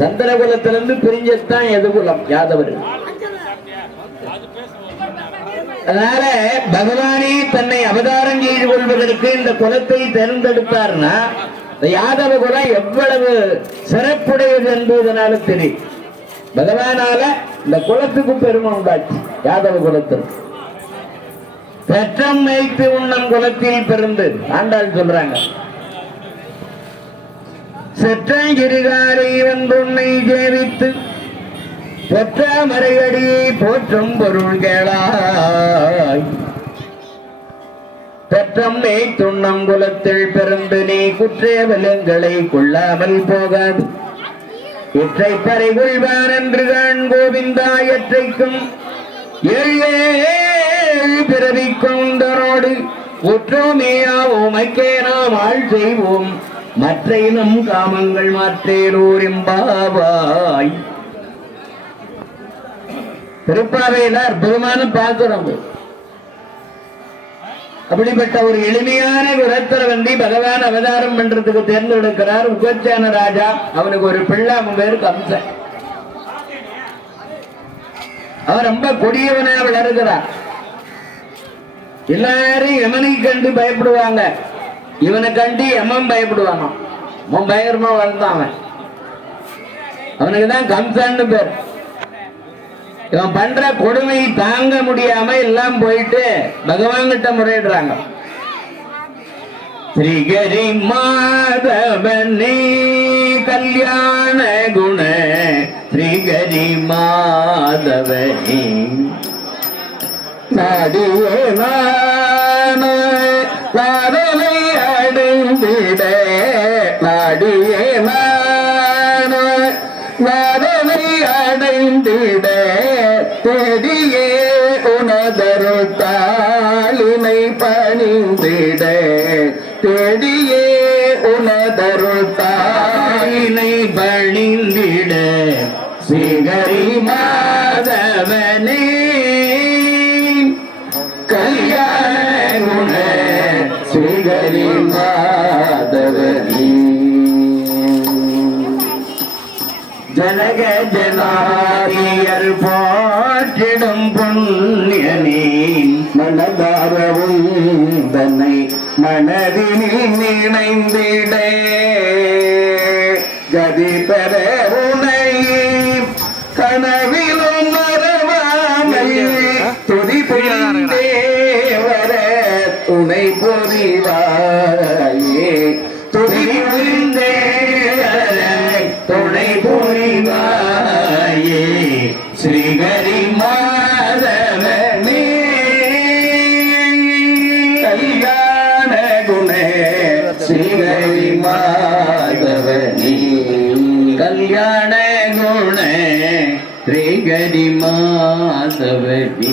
சந்திரகுலத்திலிருந்து பிரிஞ்சத்தான் எதுகுலம் யாதவர்கள். அதனால பகவானே தன்னை அவதாரம் செய்து கொள்வதற்கு இந்த குலத்தை தேர்ந்தெடுத்தார்னா இந்த யாதவ குலம் எவ்வளவு சிறப்புடையது என்பதனால தெரியும். பகவானால இந்த குலத்துக்கு பெருமை உண்டாச்சு. யாதவ குலத்திற்கு பெற்றம் வைத்து உண்ணம் குலத்தில் பிறந்து ஆண்டாள் சொல்றாங்க. செற்றங்கிரிகாரை வந்துன்னை ஜெயித்து பெற்ற மறையடியை போற்றும் பொருள் கேளாய். பெற்றம் துண்ணம் குலத்தில் பிறந்து நீ குற்றேவலங்களை கொள்ளாமல் போகாது. இற்றை பறை கொள்வான் என்று காண் கோவிந்தா. எற்றைக்கும் ஏழு பிறவிக்கும் தனோடு ஒற்றுமையாவோம் ஐக்கே நாம் ஆள் செய்வோம். மற்ற இனம் காமங்கள் மாற்றேலோர் எம்பாவாய். திருப்பாவையில அற்புதமான பாசுரம். அப்படிப்பட்ட ஒரு எளிமையான குலத்துல வந்து பகவான் அவதாரம் பண்றதுக்கு தேர்ந்தெடுக்கிறார் உபச்சான ராஜா. அவனுக்கு ஒரு பிள்ளை, அவன் பேரு கம்சன். அவன் ரொம்ப கொடியவனா வளர்கிறார். எல்லாரும் யமனை கண்டு பயப்படுவாங்க, இவனை கண்டு யமன் பயப்படுவானோ. அவன் பயங்கரமா வளர்ந்தான். அவனுக்குதான் கம்சன்னு பேர். இவன் பண்ற கொடுமை தாங்க முடியாம எல்லாம் போயிட்டு பகவான் கிட்ட முறையிடுறாங்க. ஸ்ரீகரி மாதவனே கல்யாண குண ஸ்ரீகரி மாதவனே நாடியே நாடலை அடைந்திட நாடியே நாடலை அடைந்திட தேடியே உனதரு தாளினை பணிந்திட தேடியே உனதரு தாளினை பணிந்திட ஸ்ரீகரி மாதவனே கல்யாண குண ஸ்ரீகரி மாதவனே ஜனக ஜனாரியர் போற்றிடும் புண்ணியனே மனதாரவும் தன்னை மனதினில் நினைந்திட கதி பெற உனை கனவிலும் மறவாமை துதி புரிந்தே வர துணை புரிவாயே துதி புரிந்தே துணை புரிவாயே ஸ்ரீகரி மாதவனே கல்யாண குண ஸ்ரீகரி மாதவனே கல்யாண குண ஸ்ரீகரி மாதவனே.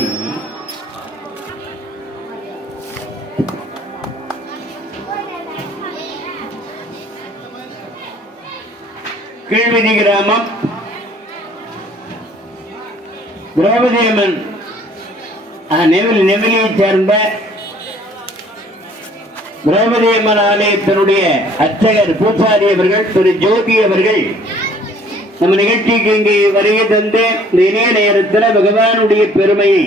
கீழ்விதி கிராமம் திரௌபதி அம்மன் நெமிலியைச் சேர்ந்த திரௌபதி அம்மன் ஆலயத்தினுடைய அர்ச்சகர் பூசாரி அவர்கள் திரு ஜோதி அவர்கள் நம்ம நிகழ்ச்சிக்கு இங்கே வருகை தந்து இந்த இணைய நேரத்தில் பகவானுடைய பெருமையை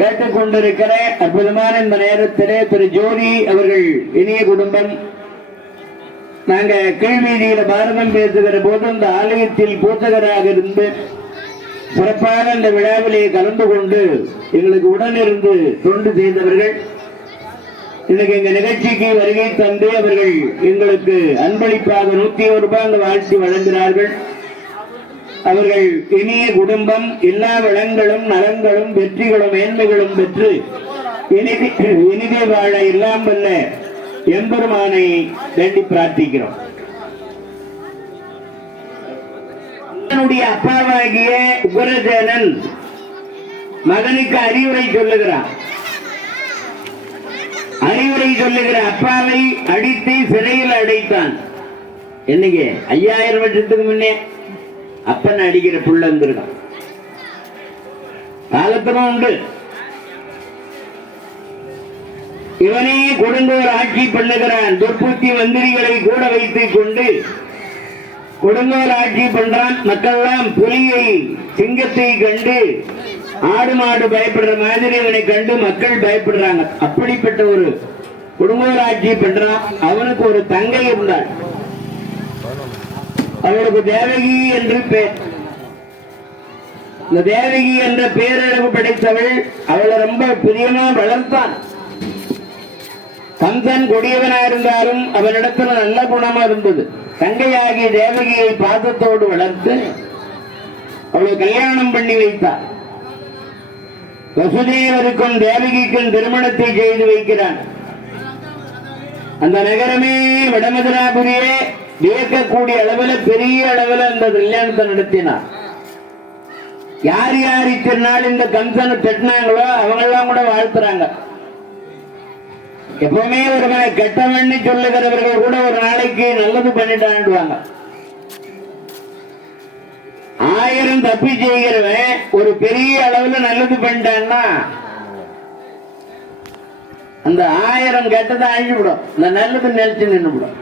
கேட்டுக்கொண்டிருக்கிற அற்புதமான இந்த நேரத்திலே திரு ஜோதி அவர்கள் இனிய குடும்பம் நாங்க கீழ்வீதியில பாரதம் பேசுகிற போது இந்த ஆலயத்தில் பூசகராக இருந்து சிறப்பான இந்த விழாவிலே கலந்து கொண்டு எங்களுக்கு உடனிருந்து தொண்டு செய்தவர்கள் இன்னைக்கு எங்க நிகழ்ச்சிக்கு வருகை தந்து அவர்கள் எங்களுக்கு அன்பளிப்பாக 101 ரூபாய் வாழ்த்தி வழங்கினார்கள். அவர்கள் இனிய குடும்பம் எல்லா வளங்களும் நலங்களும் வெற்றிகளும் மேன்மைகளும் பெற்று இனிதே வாழ எல்லாம் வல்ல எம்பெருமானை வேண்டி பிரார்த்திக்கிறோம். அப்பாவாகிய உக்ரசேனன் மகனுக்கு அறிவுரை சொல்லுகிறான். அறிவுரை சொல்லுகிற அப்பாவை அடித்து சிறையில் அடைத்தான். என்னைக்கு 5000 வருஷத்துக்கு முன்னே அப்பன் அடிக்கிற புள்ள இருந்திருக்கான். காலத்துக்கும் உண்டு. இவனே கொடுங்கோர் ஆட்சி பண்ணுகிறான். துர்புத்தி மந்திரிகளை கூட வைத்துக் கொண்டு கொடுங்கோல் ஆட்சி பண்றான். மக்கள்லாம் புலியை சிங்கத்தை கண்டு ஆடு மாடு பயப்படுற மாதிரி இவனை கண்டு மக்கள் பயப்படுறாங்க. அப்படிப்பட்ட ஒரு கொடுங்கோல் ஆட்சி பண்றான். அவனுக்கு ஒரு தங்கை இருந்தாள். அவளுக்கு தேவகி என்று பேர். இந்த தேவகி என்ற பேரழகு படைத்தவள். அவளை ரொம்ப பிரியமா வளர்த்தான். கம்சன் கொடியவனா இருந்தாலும் அவனிடத்துல நல்ல குணமா இருந்தது. தங்கையாகிய தேவகியை பாசத்தோடு வளர்த்து அவளை கல்யாணம் பண்ணி வைத்தார். வசுதேவருக்கும் தேவகிக்கும் திருமணத்தை செய்து வைக்கிறான். அந்த நகரமே வடமதுராபுரியே வியக்கக்கூடிய அளவில் பெரிய அளவில் அந்த கல்யாணத்தை நடத்தினார். யார் யார் இத்திருநாள் இந்த கம்சனை தட்டினாங்களோ அவங்கெல்லாம் கூட வாழ்த்துறாங்க. எப்பவுமே ஒரு கெட்டவன்னு சொல்லுகிறவர்கள் கூட ஒரு நாளைக்கு நல்லது பண்ணிட்டாண்டுவாங்க. 1000 தப்பி செய்கிறவன் ஒரு பெரிய அளவுல நல்லது பண்ணிட்டான்னா அந்த 1000 கெட்டதை அழிஞ்சுவிடும், இந்த நல்லது நினைச்சு நின்றுவிடும்.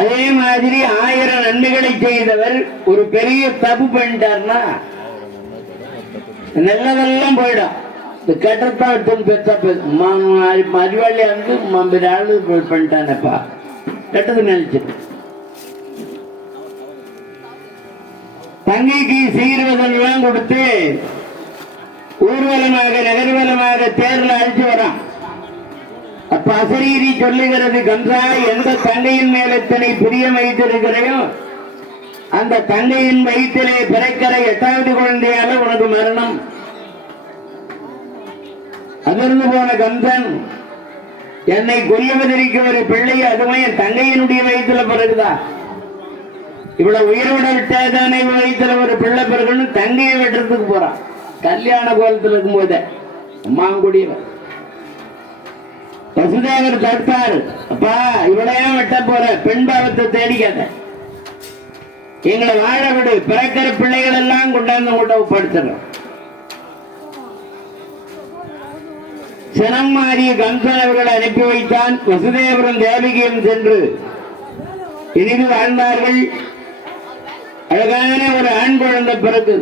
அதே மாதிரி 1000 நன்மைகளை செய்தவர் ஒரு பெரிய தப்பு பண்ணிட்டார்னா நல்லதெல்லாம் போயிடும். இந்த கெட்டத்தான் எடுத்து பெற்ற அறிவாளி வந்து ஆளு பண்ணிட்டானப்பா கெட்டது நினைச்சிட்டு. தங்கைக்கு சீர்வதெல்லாம் கொடுத்து ஊர்வலமாக நகர்வலமாக தேர்ல அழிச்சு வரான். அப்ப அசரீரி சொல்லுகிறது, கம்சா, எந்த தங்கையின் மேல் எத்தனை பிரியம் வைத்திருக்கிறையோ அந்த தங்கையின் வயிற்றிலே பிறக்கிற 8வது குழந்தையால உனக்கு மரணம். அதிர்ந்து போன கம்சன் என்னை கொல்லுவதற்கு ஒரு பிள்ளை, அதுவும் என் தங்கையினுடைய வயிற்றுல பிறகுதா, இவ்வளவு உயிரோட விட்டாதானே வயிற்றுல ஒரு பிள்ளை பிறகுன்னு தங்கையை வெட்டுறதுக்கு போறான். கல்யாண கோலத்தில் இருக்கும் போதே அம்மாங்குடியவர் வசுதேவர் தடுத்தாரு. அப்பா, இவளையா வெட்ட போற, பெண் பாவத்தை தேடிக்காத, எங்களை வாழ விடு, பிறக்கிற பிள்ளைகள் எல்லாம் கொண்டாந்து ஒப்படுத்துறோம். சினம் மாறிய கம்சன் அவர்களை அனுப்பி வைத்தான். வசுதேவரும் தேவகியும் சென்று இனிது வாழ்ந்தார்கள். அழகான ஒரு ஆண் குழந்தை பிறகு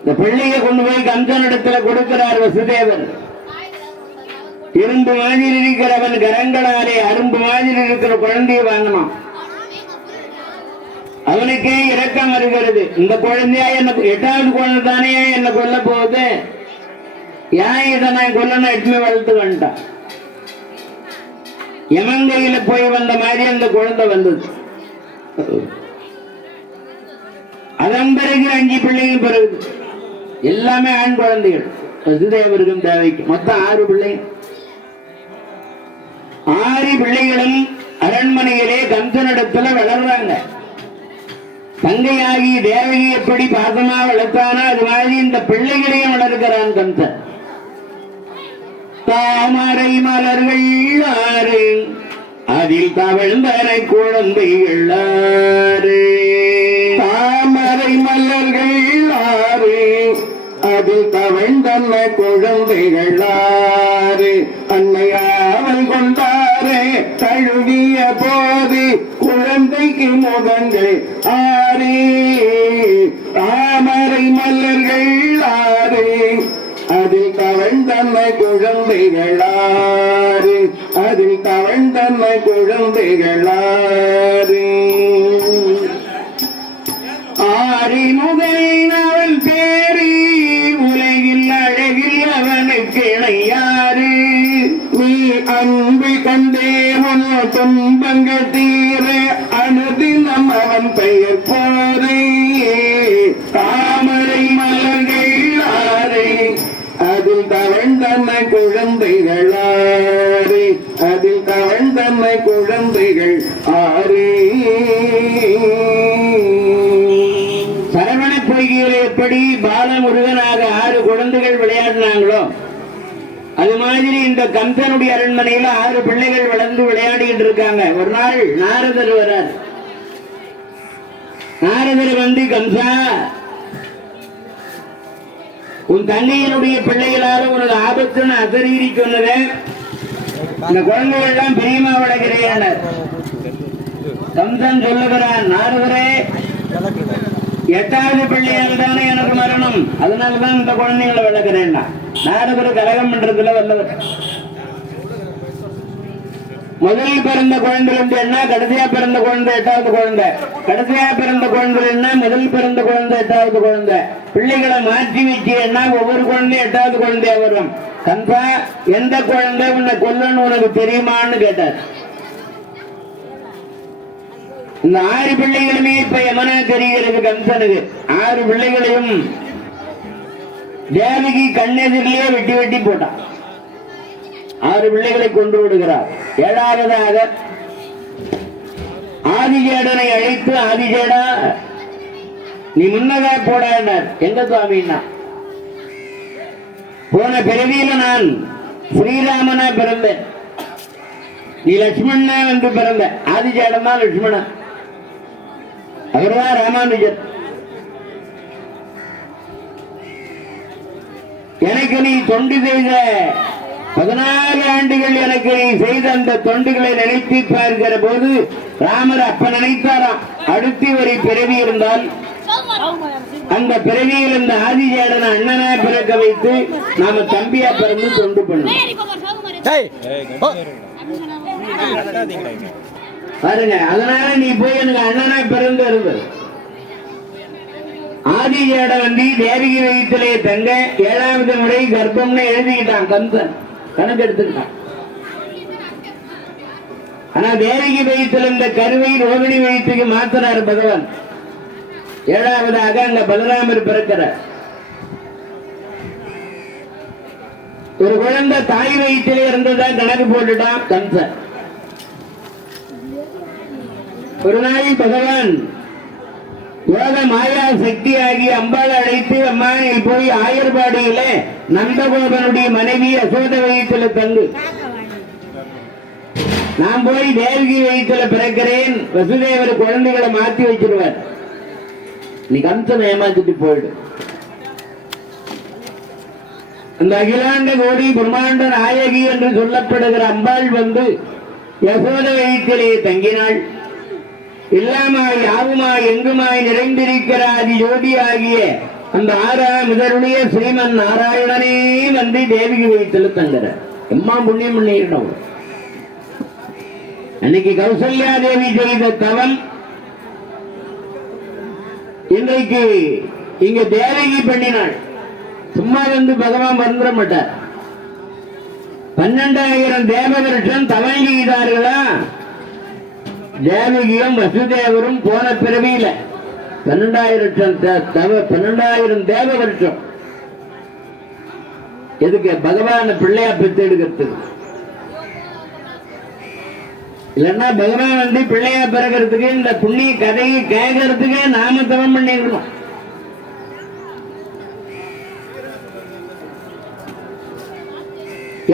இந்த பிள்ளையை கொண்டு போய் கம்சனிடத்துல கொடுக்கிறார் வசுதேவர். இரும்பு மாதிரி இருக்கிறவன் கரங்களாலே அரும்பு மாதிரி இருக்கிற குழந்தையை வாங்கணும். அவனுக்கே இரக்கம் வருகிறது. இந்த குழந்தையா என்ன 8வது குழந்தை தானே என்ன கொல்ல போகுது, ஏன் இதை நான் கொல்லணும், எட்டுமே வளர்த்து வந்துட்டான். யமங்கையில போய் வந்த மாதிரி அந்த குழந்தை வந்தது. அதன் பிறகு 5 பிள்ளைகள் பிறகு எல்லாமே ஆண் குழந்தைகள். வசுதேவருக்கும் தேவைக்கும் மொத்தம் 6 பிள்ளைகள். 6 பிள்ளைகளும் அரண்மனையிலே கம்சனிடத்துல வளர்றாங்க. தங்கையாகி தேவகி எப்படி பாசமா வளர்த்தானோ அது மாதிரி இந்த பிள்ளைகளையும் வளர்க்கிறான் கம்சன். தாமரை மலர்கள் 6 அதில் தவழ்ந்தனை குழந்தைகள் 6. தாமரை மலர்கள் 6 அதில் தவழ்ந்தன குழந்தைகள் 6. அன்னையாவல் கொண்டாரே தழுவிய போது குழந்தைக்கு முகங்கள் 6. தாமரை மலர்கள் 6 அதில் தவழ்ந்தன குழந்தைகள் 6. அதில் தவழ்ந்தன குழந்தைகள் 6. ஆறிமுகன் அவள் பேரி உலகில் அழகில் அவனுக்கு இணையாறு. நீ அன்பு கண்டே உன் துன்பங்கள் தீர அனுதினம் அவன் பெயர் போரே. தாமரை மலர்கள் 6 அதில் தவழ்ந்தன குழந்தைகள் 6. அதில் தவழ்ந்தன குழந்தைகள் 6. சரவண பொய்கையில் எப்படி பாலமுருகனாக 6 குழந்தைகள் விளையாடினாங்களோ அது மாதிரி இந்த கம்சனுடைய அரண்மனையில 6 பிள்ளைகள் வளர்ந்து விளையாடிட்டு இருக்காங்க. ஒரு நாள் நாரதர் வரார். நாரதர் வந்து, கம்சா, உன் தங்கையினுடைய பிள்ளைகளால உனக்கு ஆபத்துன்னு அசரீரி சொன்னத இந்த குழந்தைகள் எல்லாம் பிரியமா வளர்க்கிறேன். கம்சன் சொல்லுகிறான், நாரதரே, 8வது பிள்ளையால் தானே எனக்கு மரணம், அதனாலதான் இந்த குழந்தைங்களை விளக்குறேன். நாரதர் கலகம் பண்றதுல வல்லவர். முதல் பிறந்த குழந்தை என்ன, கடைசியா பிறந்த குழந்தை 8வது குழந்தை, கடைசியா பிறந்த குழந்தை என்ன, முதல் பிறந்த குழந்தை 8வது குழந்தை. பிள்ளைகளை மாற்றி வச்சு என்ன, ஒவ்வொரு குழந்தை 8வது குழந்தையா வரும். கம்பா, எந்த குழந்தை உன்னை கொல்லன்னு உனக்கு தெரியுமான்னு கேட்டார். இந்த 6 பிள்ளைகளுமே இப்ப எமனா தெரிகிறது கம்சனுக்கு. 6 பிள்ளைகளையும் தேவகி கண்ணெதிரிலேயே வெட்டி வெட்டி போட்டான். 6 பிள்ளைகளை கொண்டு விடுகிறார். 7வதாக ஆதிஜேடனை அழைத்து, ஆதிஜேடா நீ முன்னதா போடார். எங்க சுவாமின்னா, போன பிறவியில நான் ஸ்ரீராமனா பிறந்தேன், நீ லட்சுமணனா வந்து பிறந்த. ஆதிஜேடன் தான் லட்சுமணன், அவர்தான் ராமானுஜர். எனக்கு நீ தொண்டு செய்த 14 ஆண்டுகள் எனக்கு நீ செய்த அந்த தொண்டுகளை நினைத்து பார்க்கிற போது ராமர் அப்ப நினைத்தாராம், அடுத்து ஒரு பிறவி இருந்தால் அந்த பிறவியில் இந்த ஆதிஜேடனை அண்ணனா பிறக்க வைத்து நாம தம்பியா பிறந்து தொண்டு பண்ணுவோம் பாருங்க. அதனால நீ போய் எனக்கு அண்ணனா பிறந்து இருந்தது. ஆதிஜேட வந்து தேவகி வயிற்றிலே தங்க 7வது முறை கர்ப்பம்னு எழுதிக்கிட்டான் கம்சன், கணக்கு எடுத்துக்கிட்டான். ஆனா தேவகி வயிற்றில் இந்த கருவை ரோகிணி வயிற்றுக்கு மாத்தினார் பகவான். 7வதாக அங்க பலராமர் பிறக்கிறார். ஒரு குழந்தை தாய் வயிற்றிலே இருந்ததான் கணக்கு போட்டுட்டான் கம்சன். ஒரு நாள் பகவான் யோக மாயா சக்தியாகி அம்பாளை அழைத்து, அம்மா நீ போய் ஆயர்பாடியில நந்தகோபனுடைய மனைவி யசோத வயிற்றுல தங்கு, நான் போய் தேவகி வயிற்றுல பிறக்கிறேன், வசுதேவர் குழந்தைகளை மாற்றி வச்சிருவார், நீ கம்சனை ஏமாத்திட்டு போயிடு. அந்த அகிலாண்ட கோடி பிரம்மாண்ட நாயகி என்று சொல்லப்படுகிற அம்பாள் வந்து யசோத வயிற்றிலே தங்கினாள். இல்லாமாய் யாவுமாய் எங்குமாய் நிறைந்திருக்கிற ஆதி ஜோதி ஆகிய அந்த 6ஆம் இதருடைய ஸ்ரீமன் நாராயணனே வந்து தேவிக்கு வயிற்றுல தங்குற. எம்மா புண்ணியம் பண்ணிடணும். அன்னைக்கு கௌசல்யா தேவி செய்த தவம் இன்றைக்கு இங்க தேவகி பண்ணினாள். சும்மா வந்து பகவான் வந்துட மாட்டார். 12,000 தேவ வருஷம் தவம் செய்தார்களா? தேவகியும் வசுதேவரும் போன பிறவியில 12,000 தேவ வருஷம். எதுக்கு? பகவான பிள்ளையா பெற்றெடுக்கிறதுக்கு. இல்லன்னா பகவான் வந்து பிள்ளையா பிறக்கிறதுக்கு இந்த புண்ணிய கதையை கேட்கறதுக்கு நாம தவம் பண்ணிருக்கணும்.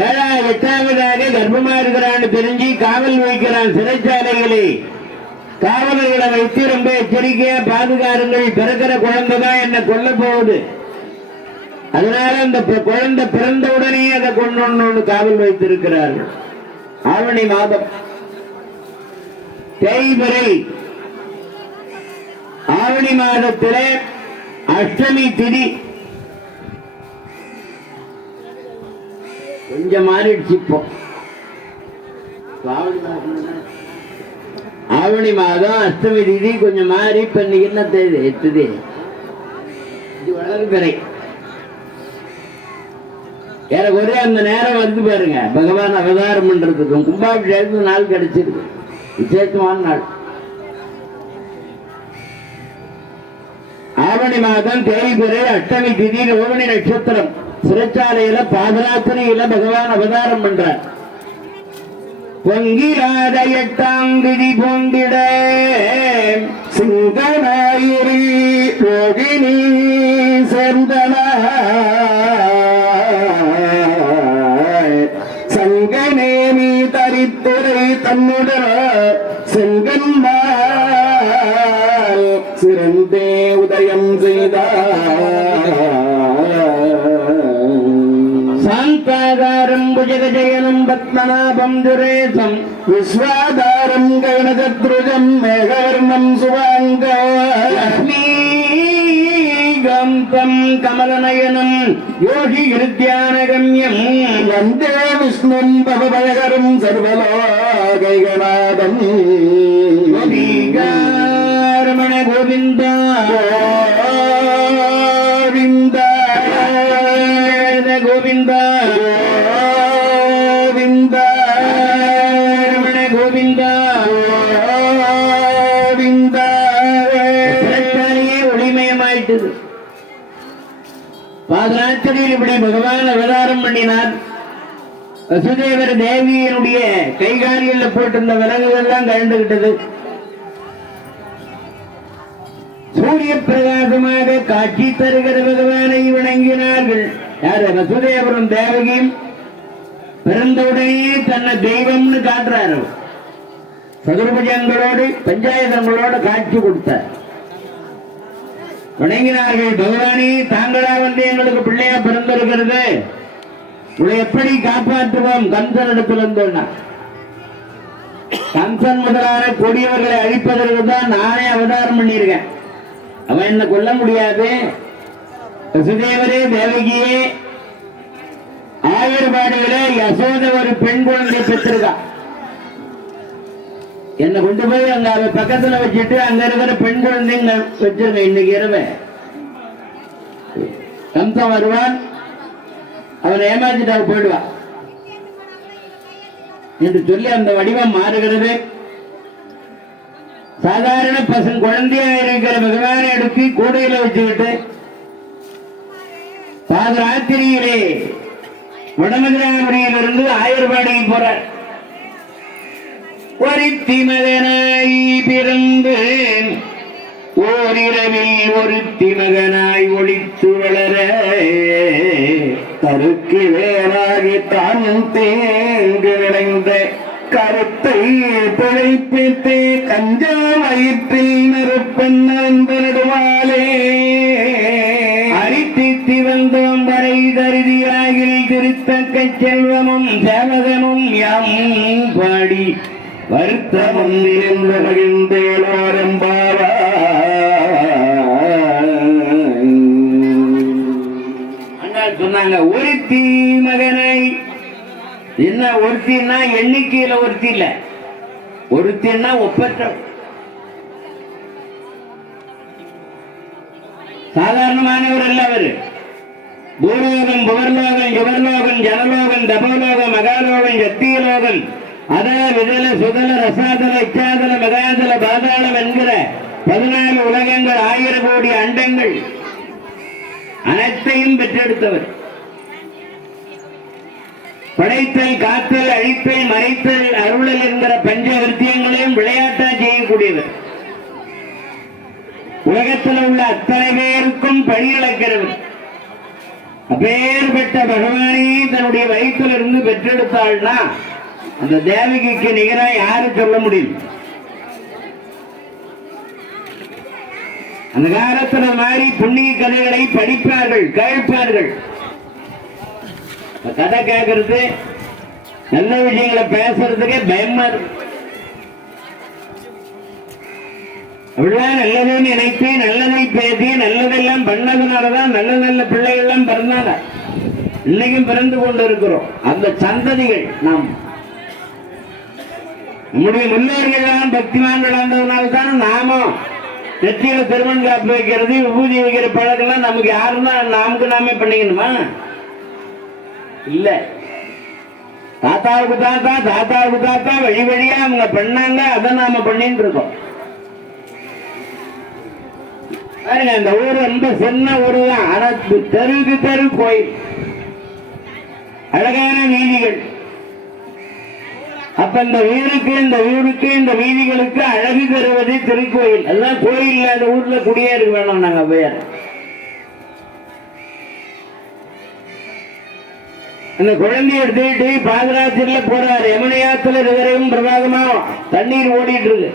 ஏழாவது 8வதாக கர்ப்பமா இருக்கிறான்னு தெரிஞ்சு காவல் வைக்கிறான் சிறைச்சாலைகளை. காவலர்களை வைத்து ரொம்ப எச்சரிக்கையா பாதுகாருங்கள், பிறக்கிற குழந்தைதான் என்ன கொல்ல போகுது, அதனால அந்த குழந்தை பிறந்த உடனே அதை கொண்டு காவல் வைத்திருக்கிறார்கள். ஆவணி மாதம் தேய்பிறை, ஆவணி மாதத்திலே அஷ்டமி திதி. கொஞ்சம் மாறிடுச்சு இப்போ. ஆவணி மாதம் அஷ்டமி திதி கொஞ்சம் மாறி இப்ப இன்னைக்கு என்ன தேதி? 8 தேதி. இது வளர்பிறை. எனக்கு ஒரே அந்த நேரம் வந்து பாருங்க, பகவான் அவதாரம் பண்றதுக்கும் கும்பாபிஷேகத்துக்கு நாள் கிடைச்சிருக்கு. விசேஷமான நாள். ஆவணி மாதம் தேய்பிறை அஷ்டமி திதி ரோகிணி நட்சத்திரம். சிறைச்சாலையில பாதராத்திரியில பகவான் அவதாரம் பண்றார். பொங்கிலாத 8ஆம் திதி பொங்கிட சிங்கனாயிரி ரோகிணி சேர்ந்தனாய் சங்கநேமி தரித்துறை தன்னுடன் செங்கன்மால் சிறந்தே உதயம் செய்தார். சாந்தாகாரம் புஜகஜயனம் பத்மநாபம் துரேசம் விஸ்வாதா சாரம் ககனசத்ருஜம் மேகவர்ணம் சுவாங்கீகந்தம் கமலநயனம் யோகி கிருத்தியானகம்யம் வந்தே விஷ்ணும் பவபயகரம் சர்வலோகைகநாதம் ரமண கோவிந்தா கோவிந்தா கோவிந்தா கோவிந்தா ரமண கோவிந்தா கோவிந்தா. ஒளிமயமாயிட்டது. பாதராத்திரியில் இப்படி பகவான் அவதாரம் பண்ணினார். வசுதேவர் தேவியினுடைய கைகாலியில் போட்டிருந்த விலங்குகள்லாம் கலந்துகிட்டது. சூரிய பிரகாசமாக காட்சி தருகிற பகவானை வணங்கினார்கள். யாரு? வசுதேவரும் தேவகியும் பிறந்தவுடனே தன்னை தெய்வம்னு காட்டுறாரு. சதுர்புஜங்களோடு பஞ்சாயத்தங்களோடு காட்சி கொடுத்தார். வணங்கினார்கள். பகவானே, தாங்களா வந்து எங்களுக்கு பிள்ளையா பிறந்திருக்கிறது, உங்களை எப்படி காப்பாற்றுவோம்? கம்சன் இடத்துல இருந்தோம்னா, கம்சன் முதலான கொடியவர்களை அழிப்பதற்கு தான் நானே அவதாரம் பண்ணியிருக்கேன். அவன் என்ன கொல்ல முடியாது. வசுதேவரே தேவகியே, ஆயர்பாடுகள யசோத ஒரு பெண் குழந்தை பெற்றிருக்கா. என்னை கொண்டு போய் அங்க அவ பக்கத்துல வச்சுட்டு அங்க இருக்கிற பெண் குழந்தைங்க வச்சிருங்க. இன்னைக்கு இரவு கம்சன் வருவான், அவனை ஏமாத்திட்டு அவ போயிடுவான் என்று சொல்லி அந்த வடிவம் மாறுகிறது. சாதாரண பசங்க குழந்தையா இருக்கிற பகவானை எடுத்து கூடையில வச்சுக்கிட்டு பாதராத்திரியிலே வடமதுராபுரியிலிருந்து ஆயர்பாடிக்கு போறார். ஒருத்தி மகனாய் பிறந்து ஓரிரவில் ஒருத்தி மகனாய் ஒளித்து வளர கருக்கு வேறாகி தான் தேங்கு விளைந்த கருத்தை பிழைப்பித்தே கஞ்சா வயிற்றில் நெருப்பெண்ணடுவாலே அரித்தித்தி வந்தோம் வரை தருதியாகில் திருத்தக்க செல்வமும் சேவகமும் யாமும் பாடி வருத்தமும் இருந்து மகிழ்ந்தேலோரம்பாவா. சொன்னாங்க ஒருத்தி மகனை. என்ன ஒருத்தின்னா எண்ணிக்கையில ஒருத்தி இல்ல, ஒருத்தின்னா ஒப்பற்ற. சாதாரணமானவர் அல்ல அவரு. பூலோகம், புவர்லோகம், யுவர்லோகம், ஜனலோகம், தபோலோகம், மகாலோகம், சத்தியலோகம், அத விதல சுதல ரசாதல இச்சாதல மகாதல பாதாளம் என்கிற 14 உலகங்கள், 1000 கோடி அண்டங்கள் அனைத்தையும் பெற்றெடுத்தவர். படைத்தல், காத்தல், அழித்தல், மறைத்தல், அருளல் என்கிற பஞ்ச விருத்தியங்களையும் விளையாட்டா செய்யக்கூடியவர். உலகத்தில் உள்ள அத்தனை பேருக்கும் பணியிழக்கிறவர். அப்பேற்பட்ட பகவானே தன்னுடைய வயிற்றில் இருந்து பெற்றெடுத்தாள்னா அந்த தேவகிக்கு நிகராக யாரு சொல்ல முடியும்? அந்த காலத்துல மாதிரி புண்ணிய கதைகளை படிப்பார்கள், கேட்பார்கள். கதை கேட்கறது, நல்ல விஷயங்களை பேசுறதுக்கே பயமா இருக்கு. அப்படிலாம் நல்லதுன்னு நினைத்து நல்லதை பேசி நல்லதெல்லாம் பண்ணதுனாலதான் நல்ல நல்ல பிள்ளைகள்லாம் பிறந்தாங்க. இன்னைக்கும் பிறந்து கொண்டு இருக்கிறோம். அந்த சந்ததிகள் நாம் நம்முடைய முன்னோர்கள் பக்திமான்கள் ஆனதுனால்தான் நாமும் நெற்றியில திருமண் காப்பு வைக்கிறது, விபூதி வைக்கிற பழக்கெல்லாம் நமக்கு யாருன்னா நமக்கு நாமே பண்ணிக்கணுமா? இல்ல, தாத்தாவுக்கு தாத்தா, தாத்தாவுக்கு தாத்தா வழி வழியா அவங்க பண்ணாங்க, அதை நாம பண்ணிட்டு இருக்கோம். பாருங்க, இந்த ஊர் ரொம்ப சின்ன ஊரு தான். ஆனா தெருக்கு தெரு கோயில், அழகான வீதிகள். அப்ப இந்த ஊருக்கு இந்த ஊருக்கு இந்த வீதிகளுக்கு அழகு தருவது திருக்கோயில். அதுதான் கோயில் இல்லாத ஊர்ல குடியேறுக்க வேணும். நாங்க பேர் அந்த குழந்தைய எடுத்துக்கிட்டு பாதராத்திரில போறாரு. யமுனையாத்துல இதுவரையும் பிரபாகமா தண்ணீர் ஓடிட்டு இருக்கு.